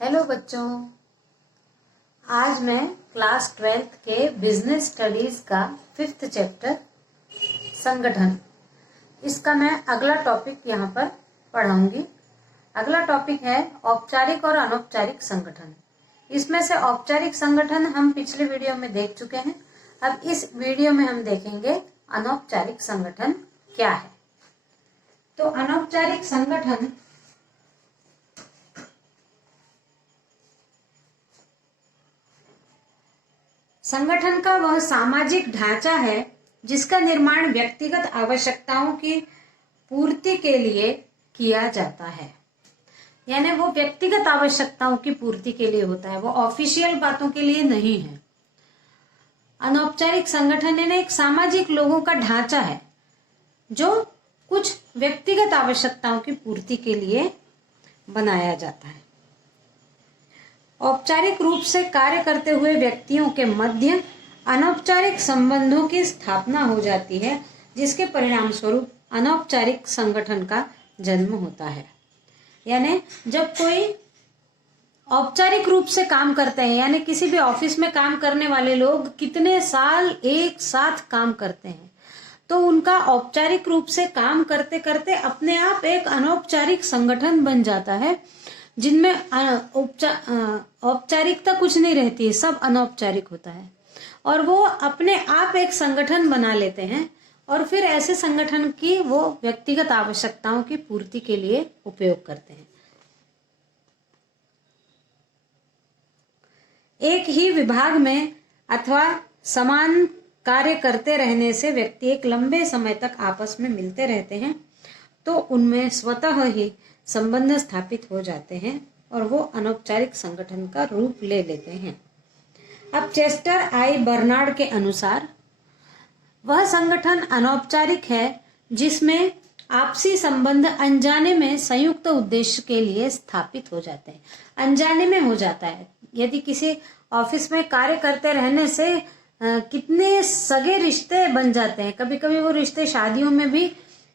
Hello बच्चों, आज मैं क्लास 12th के बिजनेस स्टडीज का 5th चैप्टर संगठन, इसका मैं अगला टॉपिक यहाँ पर पढ़ाऊंगी। अगला टॉपिक है औपचारिक और अनौपचारिक संगठन। इसमें से औपचारिक संगठन हम पिछले वीडियो में देख चुके हैं। अब इस वीडियो में हम देखेंगे अनौपचारिक संगठन क्या है। तो अनौपचारिक संगठन का वह सामाजिक ढांचा है जिसका निर्माण व्यक्तिगत आवश्यकताओं की पूर्ति के लिए किया जाता है। यानी वो व्यक्तिगत आवश्यकताओं की पूर्ति के लिए होता है, वो ऑफिशियल बातों के लिए नहीं है। अनौपचारिक संगठन यानी एक सामाजिक लोगों का ढांचा है जो कुछ व्यक्तिगत आवश्यकताओं की पूर्ति के लिए बनाया जाता है। औपचारिक रूप से कार्य करते हुए व्यक्तियों के मध्य अनौपचारिक संबंधों की स्थापना हो जाती है, जिसके परिणाम स्वरूप अनौपचारिक संगठन का जन्म होता है। यानी जब कोई औपचारिक रूप से काम करते हैं, यानी किसी भी ऑफिस में काम करने वाले लोग कितने साल एक साथ काम करते हैं, तो उनका औपचारिक रूप से काम करते करते अपने आप एक अनौपचारिक संगठन बन जाता है, जिनमें औपचारिकता कुछ नहीं रहती है, सब अनौपचारिक होता है। और वो अपने आप एक संगठन बना लेते हैं और फिर ऐसे संगठन की वो व्यक्तिगत आवश्यकताओं की पूर्ति के लिए उपयोग करते हैं। एक ही विभाग में अथवा समान कार्य करते रहने से व्यक्ति एक लंबे समय तक आपस में मिलते रहते हैं, तो उनमें स्वतः ही संबंध स्थापित हो जाते हैं और वो अनौपचारिक संगठन का रूप ले लेते हैं। अब चेस्टर आई बर्नार्ड के अनुसार वह संगठन अनौपचारिक है जिसमें आपसी संबंध अनजाने में संयुक्त उद्देश्य के लिए स्थापित हो जाते हैं। अनजाने में हो जाता है। यदि किसी ऑफिस में कार्य करते रहने से कितने सगे रिश्ते बन जाते हैं। कभी कभी वो रिश्ते शादियों में भी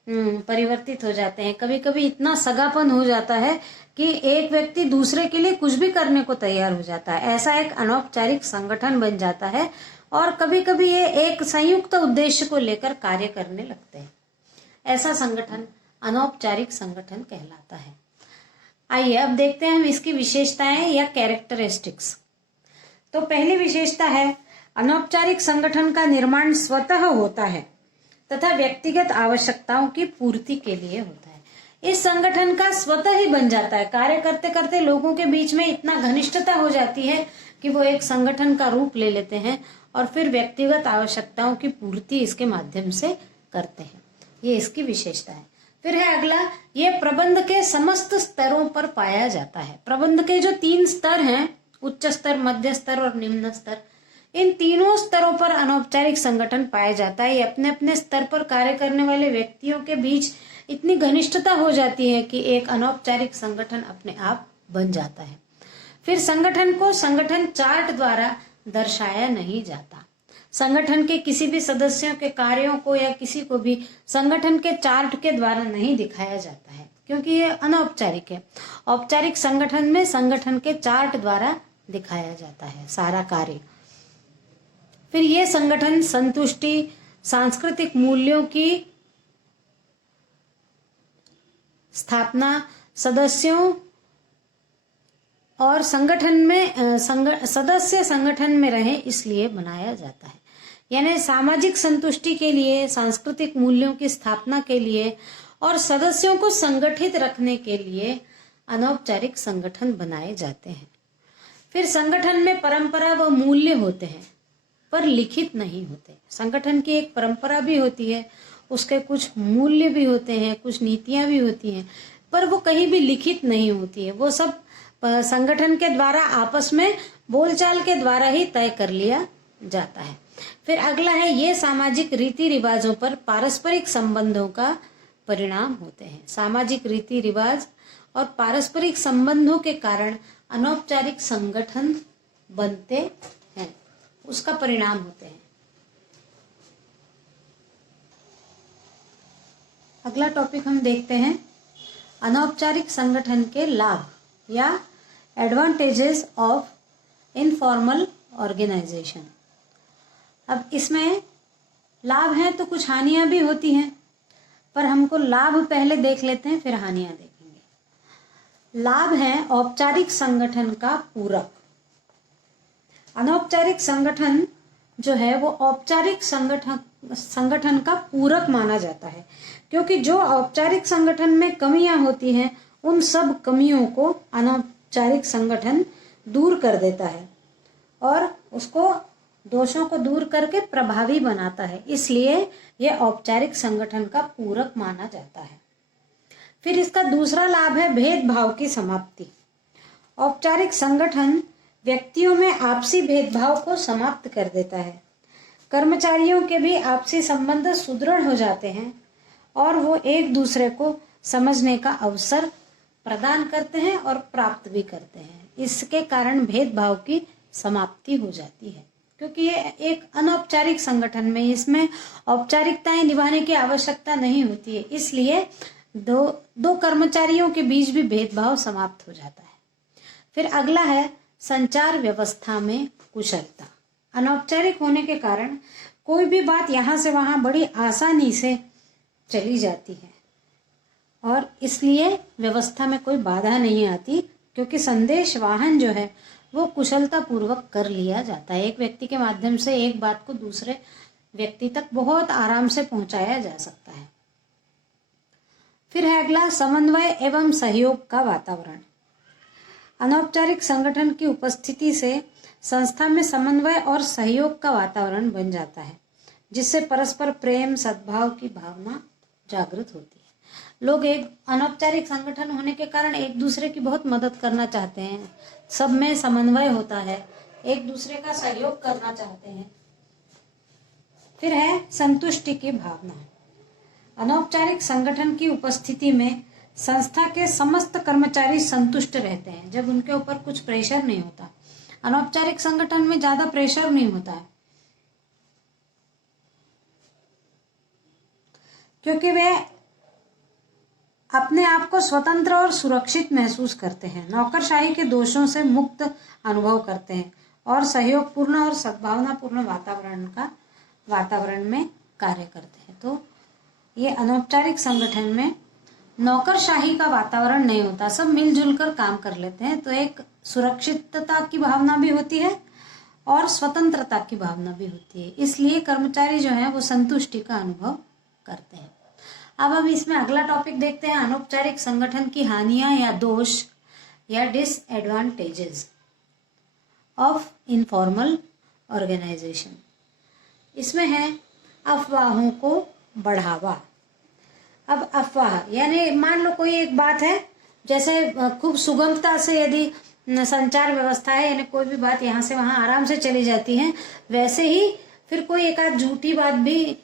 परिवर्तित हो जाते हैं। कभी कभी इतना सगापन हो जाता है कि एक व्यक्ति दूसरे के लिए कुछ भी करने को तैयार हो जाता है। ऐसा एक अनौपचारिक संगठन बन जाता है और कभी कभी ये एक संयुक्त उद्देश्य को लेकर कार्य करने लगते हैं। ऐसा संगठन अनौपचारिक संगठन कहलाता है। आइए अब देखते हैं हम इसकी विशेषताएं या कैरेक्टरिस्टिक्स। तो पहली विशेषता है अनौपचारिक संगठन का निर्माण स्वतः होता है तथा व्यक्तिगत आवश्यकताओं की पूर्ति के लिए होता है। इस संगठन का स्वतः ही बन जाता है। कार्य करते करते लोगों के बीच में इतना घनिष्ठता हो जाती है कि वो एक संगठन का रूप ले लेते हैं और फिर व्यक्तिगत आवश्यकताओं की पूर्ति इसके माध्यम से करते हैं। ये इसकी विशेषता है। फिर है अगला, ये प्रबंध के समस्त स्तरों पर पाया जाता है। प्रबंध के जो 3 स्तर हैं, उच्च स्तर, मध्य स्तर और निम्न स्तर, इन तीनों स्तरों पर अनौपचारिक संगठन पाया जाता है। ये अपने अपने स्तर पर कार्य करने वाले व्यक्तियों के बीच इतनी घनिष्ठता हो जाती है कि एक अनौपचारिक संगठन अपने आप बन जाता है। फिर संगठन को संगठन चार्ट द्वारा दर्शाया नहीं जाता। संगठन के किसी भी सदस्यों के कार्यों को या किसी को भी संगठन के चार्ट के द्वारा नहीं दिखाया जाता है, क्योंकि ये अनौपचारिक है। औपचारिक संगठन में संगठन के चार्ट द्वारा दिखाया जाता है सारा कार्य। फिर ये संगठन संतुष्टि, सांस्कृतिक मूल्यों की स्थापना, सदस्यों और संगठन में सदस्य संगठन में रहे इसलिए बनाया जाता है। यानी सामाजिक संतुष्टि के लिए, सांस्कृतिक मूल्यों की स्थापना के लिए और सदस्यों को संगठित रखने के लिए अनौपचारिक संगठन बनाए जाते हैं। फिर संगठन में परंपरा व मूल्य होते हैं पर लिखित नहीं होते। संगठन की एक परंपरा भी होती है, उसके कुछ मूल्य भी होते हैं, कुछ नीतियां भी होती हैं, पर वो कहीं भी लिखित नहीं होती है। वो सब संगठन के द्वारा आपस में बोलचाल के द्वारा ही तय कर लिया जाता है। फिर अगला है, ये सामाजिक रीति रिवाजों पर पारस्परिक संबंधों का परिणाम होते हैं। सामाजिक रीति रिवाज और पारस्परिक संबंधों के कारण अनौपचारिक संगठन बनते हैं, उसका परिणाम होते हैं। अगला टॉपिक हम देखते हैं अनौपचारिक संगठन के लाभ या एडवांटेजेस ऑफ इनफॉर्मल ऑर्गेनाइजेशन। अब इसमें लाभ हैं तो कुछ हानियां भी होती हैं, पर हमको लाभ पहले देख लेते हैं, फिर हानियां देखेंगे। लाभ है औपचारिक संगठन का पूरक। अनौपचारिक संगठन जो है वो औपचारिक संगठन का पूरक माना जाता है, क्योंकि जो औपचारिक संगठन में कमियां होती हैं उन सब कमियों को अनौपचारिक संगठन दूर कर देता है और उसको दोषों को दूर करके प्रभावी बनाता है, इसलिए यह औपचारिक संगठन का पूरक माना जाता है। फिर इसका दूसरा लाभ है भेदभाव की समाप्ति। औपचारिक संगठन व्यक्तियों में आपसी भेदभाव को समाप्त कर देता है। कर्मचारियों के भी आपसी संबंध सुदृढ़ हो जाते हैं और वो एक दूसरे को समझने का अवसर प्रदान करते हैं और प्राप्त भी करते हैं। इसके कारण भेदभाव की समाप्ति हो जाती है, क्योंकि ये एक अनौपचारिक संगठन में इसमें औपचारिकताएं निभाने की आवश्यकता नहीं होती है, इसलिए दो कर्मचारियों के बीच भी भेदभाव समाप्त हो जाता है। फिर अगला है संचार व्यवस्था में कुशलता। अनौपचारिक होने के कारण कोई भी बात यहाँ से वहाँ बड़ी आसानी से चली जाती है और इसलिए व्यवस्था में कोई बाधा नहीं आती, क्योंकि संदेश वाहन जो है वो कुशलता पूर्वक कर लिया जाता है। एक व्यक्ति के माध्यम से एक बात को दूसरे व्यक्ति तक बहुत आराम से पहुंचाया जा सकता है। फिर है अगला समन्वय एवं सहयोग का वातावरण। अनौपचारिक संगठन की उपस्थिति से संस्था में समन्वय और सहयोग का वातावरण बन जाता है, जिससे परस्पर प्रेम सद्भाव की भावना जागृत होती है। लोग एक अनौपचारिक संगठन होने के कारण एक दूसरे की बहुत मदद करना चाहते हैं, सब में समन्वय होता है, एक दूसरे का सहयोग करना चाहते हैं। फिर है संतुष्टि की भावना। अनौपचारिक संगठन की उपस्थिति में संस्था के समस्त कर्मचारी संतुष्ट रहते हैं, जब उनके ऊपर कुछ प्रेशर नहीं होता। अनौपचारिक संगठन में ज्यादा प्रेशर नहीं होता है, क्योंकि वे अपने आप को स्वतंत्र और सुरक्षित महसूस करते हैं, नौकरशाही के दोषों से मुक्त अनुभव करते हैं और सहयोगपूर्ण और सद्भावनापूर्ण वातावरण में कार्य करते हैं। तो ये अनौपचारिक संगठन में नौकरशाही का वातावरण नहीं होता, सब मिलजुल कर काम कर लेते हैं, तो एक सुरक्षितता की भावना भी होती है और स्वतंत्रता की भावना भी होती है, इसलिए कर्मचारी जो है वो संतुष्टि का अनुभव करते हैं। अब हम इसमें अगला टॉपिक देखते हैं, अनौपचारिक संगठन की हानियां या दोष या डिसएडवांटेजेस ऑफ इनफॉर्मल ऑर्गेनाइजेशन। इसमें है अफवाहों को बढ़ावा। अब अफवाह यानी मान लो कोई एक बात है, जैसे खूब सुगमता से यदि संचार व्यवस्था है, यानी कोई भी बात यहाँ से वहां आराम से चली जाती है, वैसे ही फिर कोई एक आध झूठी बात भी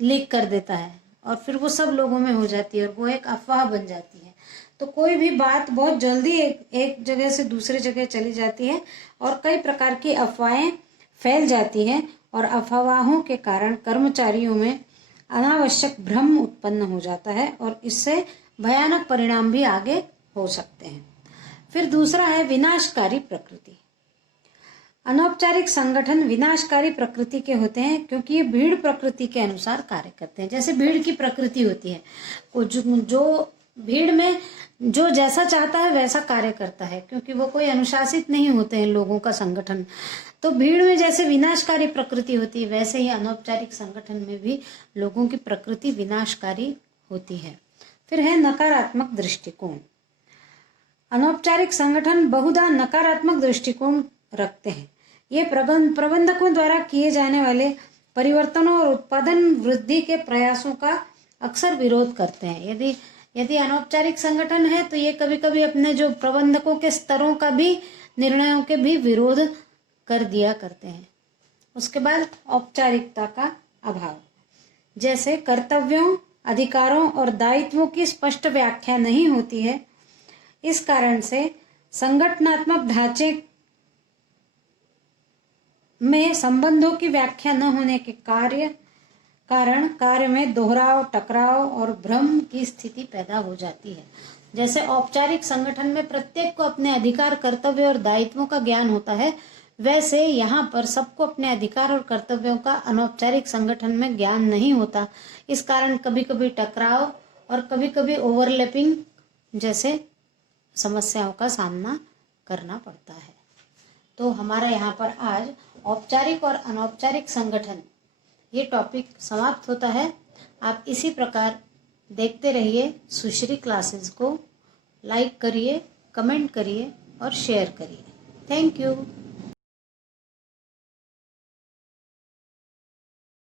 लीक कर देता है और फिर वो सब लोगों में हो जाती है और वो एक अफवाह बन जाती है। तो कोई भी बात बहुत जल्दी एक जगह से दूसरे जगह चली जाती है और कई प्रकार की अफवाहें फैल जाती हैं और अफवाहों के कारण कर्मचारियों में अनावश्यक भ्रम उत्पन्न हो जाता है और इससे भयानक परिणाम भी आगे हो सकते हैं। फिर दूसरा है विनाशकारी प्रकृति। अनौपचारिक संगठन विनाशकारी प्रकृति के होते हैं, क्योंकि ये भीड़ प्रकृति के अनुसार कार्य करते हैं। जैसे भीड़ की प्रकृति होती है, जो भीड़ में जो जैसा चाहता है वैसा कार्य करता है, क्योंकि वो कोई अनुशासित नहीं होते हैं लोगों का संगठन। तो भीड़ में जैसे विनाशकारी प्रकृति होती है, वैसे ही अनौपचारिक संगठन में भी लोगों की प्रकृति विनाशकारी होती है। फिर है नकारात्मक दृष्टिकोण। अनौपचारिक संगठन बहुधा नकारात्मक दृष्टिकोण रखते हैं। ये प्रबंधकों द्वारा किए जाने वाले परिवर्तनों और उत्पादन वृद्धि के प्रयासों का अक्सर विरोध करते हैं। यदि अनौपचारिक संगठन है तो ये कभी कभी अपने जो प्रबंधकों के स्तरों का भी निर्णयों के भी विरोध कर दिया करते हैं। उसके बाद औपचारिकता का अभाव, जैसे कर्तव्यों, अधिकारों और दायित्वों की स्पष्ट व्याख्या नहीं होती है। इस कारण से संगठनात्मक ढांचे में संबंधों की व्याख्या न होने के कारण कार्य में दोहराव, टकराव और भ्रम की स्थिति पैदा हो जाती है। जैसे औपचारिक संगठन में प्रत्येक को अपने अधिकार, कर्तव्य और दायित्वों का ज्ञान होता है, वैसे यहाँ पर सबको अपने अधिकार और कर्तव्यों का अनौपचारिक संगठन में ज्ञान नहीं होता। इस कारण कभी कभी टकराव और कभी कभी ओवरलैपिंग जैसे समस्याओं का सामना करना पड़ता है। तो हमारा यहाँ पर आज औपचारिक और अनौपचारिक संगठन ये टॉपिक समाप्त होता है। आप इसी प्रकार देखते रहिए सुश्री क्लासेस को। लाइक करिए, कमेंट करिए और शेयर करिए। Thank you.